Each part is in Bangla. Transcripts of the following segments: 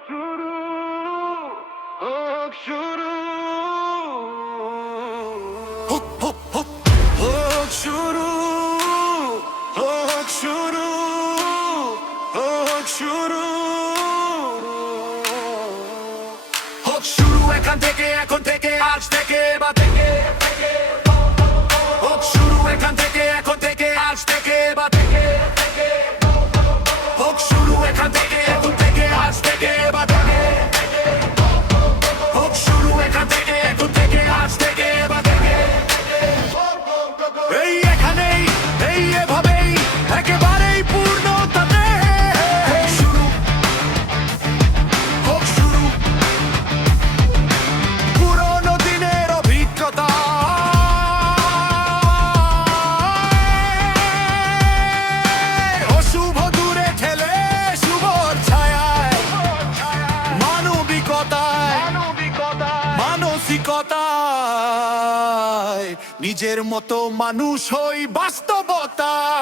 শুরু হোক শুরু হোক শুরু হোক শুরু হোক শুরু হোক শুরু এখান থেকে এখন থেকে আজ থেকে বা থেকে হোক শুরু এখান থেকে এখন থেকে আজ থেকে বা থেকে হোক শুরু এখান থেকে এখন থেকে আজ থেকে বা থেকে হোক শুরু এখান থেকে এখন থেকে আজ থেকে বা থেকে এই এখানেই এই এভাবেই একেবারেই পূর্ণতাতে শুরু হোক শুরু পুরোনো দিনের অভিজ্ঞতা অশুভ দূরে ঠেলে শুভ ছায়ায় মানসিকতায় নিজের মতো মানুষ হই বাস্তবতায়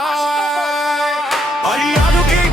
আলৌকিক